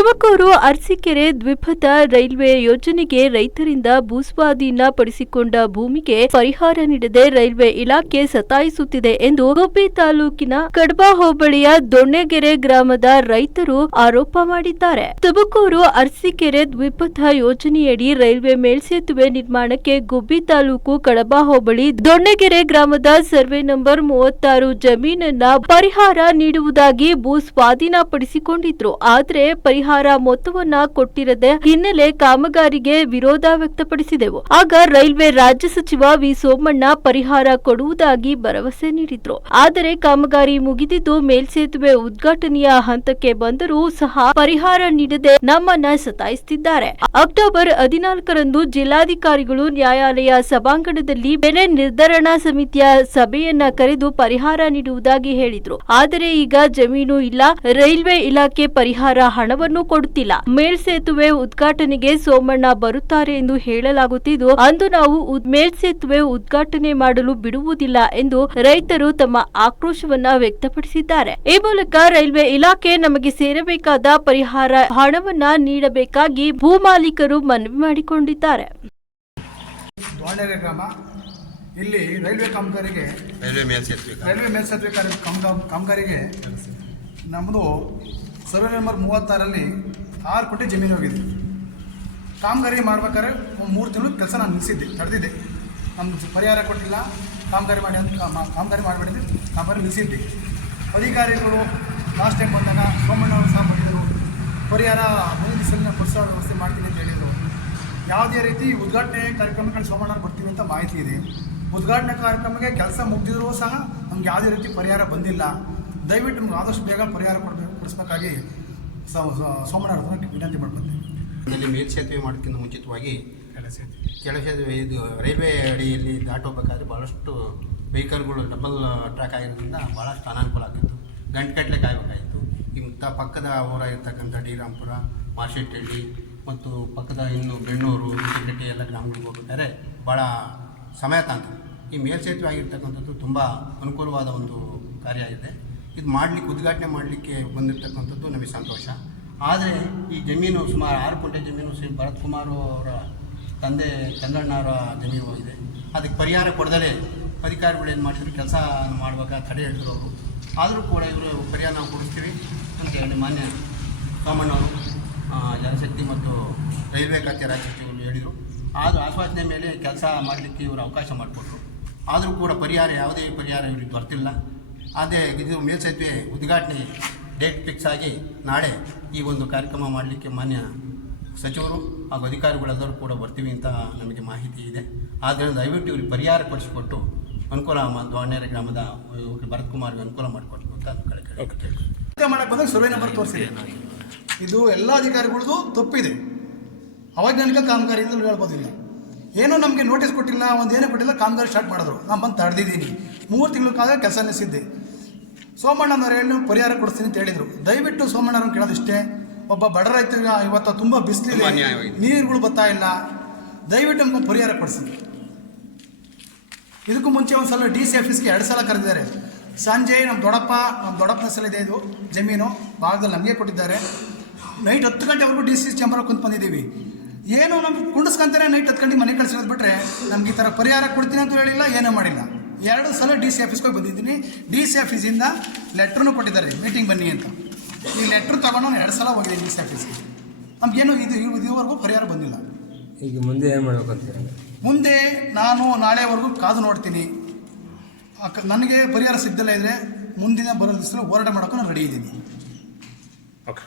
Tumakuru Arsikere ದ್ವಿಪಥ railway ಯೋಜನೆಗೆ ರೈತರಿಂದ ಭೂಸ್ವಾಧೀನ ಪಡಿಸಿಕೊಂಡ ಭೂಮಿಗೆ ಪರಿಹಾರ ನೀಡದೆ ರೈಲ್ವೆ ಇಲಾಖೆ ಸತಾಯಿಸುತ್ತಿದೆ ಎಂದು ಗುಬ್ಬಿ ತಾಲೂಕಿನ ಕಡಬ ಹೋಬಳಿಯ ದೊಣ್ಣೆಗೆರೆ ಗ್ರಾಮದ ರೈತರು ಆರೋಪ ಮಾಡಿದ್ದಾರೆ. ತುಮಕೂರು ಅರಸೀಕೆರೆ ದ್ವಿಪಥ ಯೋಜನೆಯಡಿ ರೈಲ್ವೆ ಮೇಲ್ಸೇತುವೆ ನಿರ್ಮಾಣಕ್ಕೆ ಗುಬ್ಬಿ ತಾಲೂಕು ಕಡಬ ಹೋಬಳಿ ದೊಣ್ಣೆಗೆರೆ ಗ್ರಾಮದ ಸರ್ವೆ ನಂಬರ್ 36 ಜಮೀನನ್ನ ಪರಿಹಾರ ನೀಡುವುದಾಗಿ ಭೂ ಸ್ವಾಧೀನಪಡಿಸಿಕೊಂಡಿದ್ರು. ಆದರೆ ಪರಿಹಾರ ಮೊತ್ತವನ್ನ ಕೊಟ್ಟಿರದೆ ಹಿನ್ನೆಲೆ ಕಾಮಗಾರಿಗೆ ವಿರೋಧ ವ್ಯಕ್ತಪಡಿಸಿದೆವು. ಆಗ ರೈಲ್ವೆ ರಾಜ್ಯ ಸಚಿವ ವಿ ಸೋಮಣ್ಣ ಪರಿಹಾರ ಕೊಡುವುದಾಗಿ ಭರವಸೆ ನೀಡಿದ್ರು. ಆದರೆ ಕಾಮಗಾರಿ ಮುಗಿದಿದ್ದು ಮೇಲ್ಸೇತುವೆ ಉದ್ಘಾಟನೆಯ ಹಂತಕ್ಕೆ ಬಂದರೂ ಸಹ ಪರಿಹಾರ ನೀಡದೆ ನಮ್ಮನ್ನ ಸತಾಯಿಸುತ್ತಿದ್ದಾರೆ. ಅಕ್ಟೋಬರ್ 14ರಂದು ಜಿಲ್ಲಾಧಿಕಾರಿಗಳು ನ್ಯಾಯಾಲಯ ಸಭಾಂಗಣದಲ್ಲಿ ಬೆಲೆ ನಿರ್ಧರಣಾ ಸಮಿತಿಯ ಸಭೆಯನ್ನ ಕರೆದು ಪರಿಹಾರ ನೀಡುವುದಾಗಿ ಹೇಳಿದ್ರು. ಆದರೆ ಈಗ ಜಮೀನು ಇಲ್ಲ, ರೈಲ್ವೆ ಇಲಾಖೆ ಪರಿಹಾರ ಹಣವನ್ನು ಕೊಡುತ್ತಿಲ್ಲ. ಮೇಲ್ಸೇತುವೆ ಉದ್ಘಾಟನೆಗೆ ಸೋಮಣ್ಣ ಬರುತ್ತಾರೆ ಎಂದು ಹೇಳಲಾಗುತ್ತಿದ್ದು, ಅಂದು ನಾವು ಮೇಲ್ಸೇತುವೆ ಉದ್ಘಾಟನೆ ಮಾಡಲು ಬಿಡುವುದಿಲ್ಲ ಎಂದು ರೈತರು ತಮ್ಮ ಆಕ್ರೋಶವನ್ನ ವ್ಯಕ್ತಪಡಿಸಿದ್ದಾರೆ. ಈ ಮೂಲಕ ರೈಲ್ವೆ ಇಲಾಖೆ ನಮಗೆ ಸೇರಬೇಕಾದ ಪರಿಹಾರ ಹಣವನ್ನ ನೀಡಬೇಕಾಗಿ ಭೂ ಮಾಲೀಕರು ಮನವಿ ಮಾಡಿಕೊಂಡಿದ್ದಾರೆ. ಇಲ್ಲಿ ರೈಲ್ವೆ ಮೇಲ್ಸೇತುವೆ ಕಾಮಗಾರಿಗೆ ನಮ್ಮದು ಸರ್ವೆ ನಂಬರ್ 36ರಲ್ಲಿ 6 ಕೋಟಿ ಜಮೀನು ಹೋಗಿದೆ. ಕಾಮಗಾರಿ ಮಾಡ್ಬೇಕಾದ್ರೆ 3 ತಿಂಗಳು ಕೆಲಸ ನಾನು ನಿಲ್ಲಿಸಿದ್ದೆ, ತಡೆದಿದ್ದೆ. ನಮ್ಗೆ ಪರಿಹಾರ ಕೊಟ್ಟಿಲ್ಲ, ಕಾಮಗಾರಿ ಮಾಡಿ ಅಂತ ಕಾಮಗಾರಿ ಮಾಡಿಬಿಟ್ಟಿದ್ದೆ, ಕಾಮಗಾರಿ ನಿಲ್ಲಿಸಿದ್ದೆ. ಅಧಿಕಾರಿಗಳು ಲಾಸ್ಟ್ ಟೈಮ್ ಬಂದಾಗ ಸೋಮಣ್ಣವರು ಸಹ ಬಂದಿದ್ದರು, ಪರಿಹಾರ ಮುಂದಿನ ದಿವಸದಲ್ಲಿ ಕೊಡಿಸೋ ವ್ಯವಸ್ಥೆ ಮಾಡ್ತೀನಿ ಅಂತ ಹೇಳಿದರು. ಯಾವುದೇ ರೀತಿ ಉದ್ಘಾಟನೆ ಕಾರ್ಯಕ್ರಮಕ್ಕೆ ಸೋಮಣ್ಣವ್ರು ಬರ್ತೀವಿ ಅಂತ ಮಾಹಿತಿ ಇದೆ. ಉದ್ಘಾಟನೆ ಕಾರ್ಯಕ್ರಮಕ್ಕೆ ಕೆಲಸ ಮುಗಿದಿದ್ರೂ ಸಹ ನಮ್ಗೆ ಯಾವುದೇ ರೀತಿ ಪರಿಹಾರ ಬಂದಿಲ್ಲ. ದಯವಿಟ್ಟು ನಮ್ಗೆ ಆದಷ್ಟು ಬೇಗ ಪರಿಹಾರ ಕೊಡಿಸ್ಬೇಕಾಗಿ ಸೋಮಣ್ಣವ್ರ ಹತ್ರ ವಿನಂತಿ ಮಾಡ್ಕೊತೀನಿ. ಇಲ್ಲಿ ಮೇಲ್ಸೇತುವೆ ಮಾಡೋಕ್ಕಿಂತ ಮುಂಚಿತವಾಗಿ ಕೆಳಸೇತುವೆ ಇದು ರೈಲ್ವೆ ಅಡಿಯಲ್ಲಿ ದಾಟೋಬೇಕಾದ್ರೆ ಭಾಳಷ್ಟು ವೆಹಿಕಲ್ಗಳು ಡಬಲ್ ಟ್ರ್ಯಾಕ್ ಆಗಿರೋದ್ರಿಂದ ಭಾಳಷ್ಟು ಅನಾನುಕೂಲ ಆಗ್ತಿತ್ತು. ಗಂಟೆಗಟ್ಟಲೆ ಕಾಯಬೇಕಾಗಿತ್ತು. ಇಂಥ ಪಕ್ಕದ ಊರ ಇರ್ತಕ್ಕಂಥ ಡಿರಾಂಪುರ, ಮಾರ್ಶೆಟ್ಟಹಳ್ಳಿ ಮತ್ತು ಪಕ್ಕದ ಇನ್ನು ಬೆಣ್ಣೂರು, ಸಿಗಟ್ಟಿ ಎಲ್ಲ ಗ್ರಾಮಗಳಿಗೆ ಹೋಗ್ಬೇಕಾದ್ರೆ ಭಾಳ ಸಮಯ ತಾಂತಿದೆ. ಈ ಮೇಲ್ಸೇತುವೆ ಆಗಿರ್ತಕ್ಕಂಥದ್ದು ತುಂಬ ಅನುಕೂಲವಾದ ಒಂದು ಕಾರ್ಯ ಆಗಿದೆ. ಇದು ಉದ್ಘಾಟನೆ ಮಾಡಲಿಕ್ಕೆ ಬಂದಿರತಕ್ಕಂಥದ್ದು ನಮಗೆ ಸಂತೋಷ. ಆದರೆ ಈ ಜಮೀನು ಸುಮಾರು 6 ಕೋಟಿ ಜಮೀನು ಶ್ರೀ ಭರತ್ ಕುಮಾರ್ ಅವರ ತಂದೆ ಚಂದ್ರಣ್ಣವರ ಜಮೀನು ಇದೆ. ಅದಕ್ಕೆ ಪರಿಹಾರ ಕೊಡದಲೇ ಅಧಿಕಾರಿಗಳು ಏನು ಮಾಡಿದ್ರು, ಕೆಲಸ ಮಾಡ್ಬೇಕಾದ್ರೆ ತಡೆ ಹಿಡಿದ್ರು ಅವರು. ಆದರೂ ಕೂಡ ಇವರು ಪರಿಹಾರ ನಾವು ಕೊಡಿಸ್ತೀವಿ ಅಂತ ಹೇಳಿ ಮಾನ್ಯ ಸೋಮಣ್ಣವರು ಜನಶಕ್ತಿ ಮತ್ತು ರೈಲ್ವೆ ಖಾತೆ ರಾಜ್ಯ ಸಚಿವರು ಹೇಳಿದರು. ಆದರೂ ಆಶ್ವಾಸನೆ ಮೇಲೆ ಕೆಲಸ ಮಾಡಲಿಕ್ಕೆ ಇವರು ಅವಕಾಶ ಮಾಡಿಕೊಟ್ರು. ಆದರೂ ಕೂಡ ಯಾವುದೇ ಪರಿಹಾರ ಇವ್ರಿಗೆ ದೊರೆತಿಲ್ಲ. ಅದೇ ಇದು ಮೇಲ್ಸೇತುವೆ ಉದ್ಘಾಟನೆ ಡೇಟ್ ಫಿಕ್ಸ್ ಆಗಿ ನಾಳೆ ಈ ಒಂದು ಕಾರ್ಯಕ್ರಮ ಮಾಡಲಿಕ್ಕೆ ಮಾನ್ಯ ಸಚಿವರು ಹಾಗೂ ಅಧಿಕಾರಿಗಳೆಲ್ಲರೂ ಕೂಡ ಬರ್ತೀವಿ ಅಂತ ನಮಗೆ ಮಾಹಿತಿ ಇದೆ. ಆದ್ದರಿಂದ ದಯವಿಟ್ಟು ಇವ್ರಿಗೆ ಪರಿಹಾರ ಕೊಡಿಸಿಕೊಟ್ಟು ಅನುಕೂಲ ದೊಣ್ಣೆಗೆರೆ ಗ್ರಾಮದ ಭರತ್ ಕುಮಾರ್ಗೆ ಅನುಕೂಲ ಮಾಡಿಕೊಟ್ಟು ಅಂತ ಮಾಡಕ್ಕೆ ಬಂದಾಗ ಸರ್ವೆ ನಂಬರ್ ತೋರಿಸಿದೆ. ಇದು ಎಲ್ಲ ಅಧಿಕಾರಿಗಳದ್ದು ತಪ್ಪಿದೆ. ಅವೈಜ್ಞಾನಿಕ ಕಾಮಗಾರಿ ಅಂತ ಹೇಳ್ಬೋದಿಲ್ಲ. ಏನೋ ನಮಗೆ ನೋಟಿಸ್ ಕೊಟ್ಟಿಲ್ಲ, ಏನೇ ಕೊಟ್ಟಿಲ್ಲ, ಕಾಮಗಾರಿ ಸ್ಟಾರ್ಟ್ ಮಾಡಿದ್ರು. ನಾನು ಬಂದು ತಡೆದಿದ್ದೀನಿ. 3 ತಿಂಗಳ ಕಾಲ ಕೆಲಸ ನಿಲ್ಲಿಸಿದ್ದೆ. ಸೋಮಣ್ಣನವ್ರು ಹೇಳಿ ಪರಿಹಾರ ಕೊಡಿಸ್ತೀನಿ ಅಂತ ಹೇಳಿದರು. ದಯವಿಟ್ಟು ಸೋಮಣ್ಣವ್ರನ್ನ ಕೇಳೋದಿಷ್ಟೇ, ಒಬ್ಬ ಬಡ ರೈತರಿಗೆ ಇವತ್ತು ತುಂಬ ಬಿಸಿಲಿದೆ, ನೀರುಗಳು ಬರ್ತಾ ಇಲ್ಲ, ದಯವಿಟ್ಟು ನಮ್ಗೆ ಪರಿಹಾರ ಕೊಡಿಸಿ. ಇದಕ್ಕೂ ಮುಂಚೆ ಒಂದು ಸಲ DC ಆಫೀಸ್ಗೆ 2 ಸಲ ಕರೆದಿದ್ದಾರೆ. ಸಂಜೆ ನಮ್ಮ ದೊಡ್ಡಪ್ಪನ ಸಲ ಇದೆ, ಇದು ಜಮೀನು ಭಾಗದಲ್ಲಿ ನಮಗೆ ಕೊಟ್ಟಿದ್ದಾರೆ. ನೈಟ್ 10 ಗಂಟೆವರೆಗೂ DC ಚೇಂಬರ್ ಕುಂತು ಬಂದಿದ್ದೀವಿ. ಏನು ನಮ್ಗೆ ಕುಂಡಿಸ್ಕೊಂತಾರೆ, ನೈಟ್ 10 ಗಂಟೆಗೆ ಮನೆ ಕಳಿಸಿರೋದು ಬಿಟ್ಟರೆ ನಮ್ಗೆ ಈ ಥರ ಪರಿಹಾರ ಕೊಡ್ತೀನಿ ಅಂತ ಹೇಳಿಲ್ಲ, ಏನೂ ಮಾಡಿಲ್ಲ. 2 ಸಲ DC ಆಫೀಸ್ಗೆ ಬಂದಿದ್ದೀನಿ. DC ಆಫೀಸಿಂದ ಲೆಟ್ರನ್ನು ಕೊಟ್ಟಿದ್ದಾರೆ, ಮೀಟಿಂಗ್ ಬನ್ನಿ ಅಂತ. ಈ ಲೆಟ್ರ್ ತಗೊಂಡು ನಾನು 2 ಸಲ ಹೋಗಿದ್ದೀನಿ DC ಆಫೀಸ್ಗೆ. ನಮಗೇನು ಇದುವರೆಗೂ ಪರಿಹಾರ ಬಂದಿಲ್ಲ. ಈಗ ಮುಂದೆ ಏನು ಮಾಡ್ಬೇಕಂತೀರ? ಮುಂದೆ ನಾನು ನಾಳೆವರೆಗೂ ಕಾದು ನೋಡ್ತೀನಿ. ನನಗೆ ಪರಿಹಾರ ಸಿಗ್ದಲ್ಲ ಇದ್ದರೆ ಮುಂದಿನ ಬರೋ ದಿವಸ ಹೋರಾಟ ಮಾಡೋಕ್ಕೂ ನಾನು ರೆಡಿ ಇದ್ದೀನಿ. ಓಕೆ.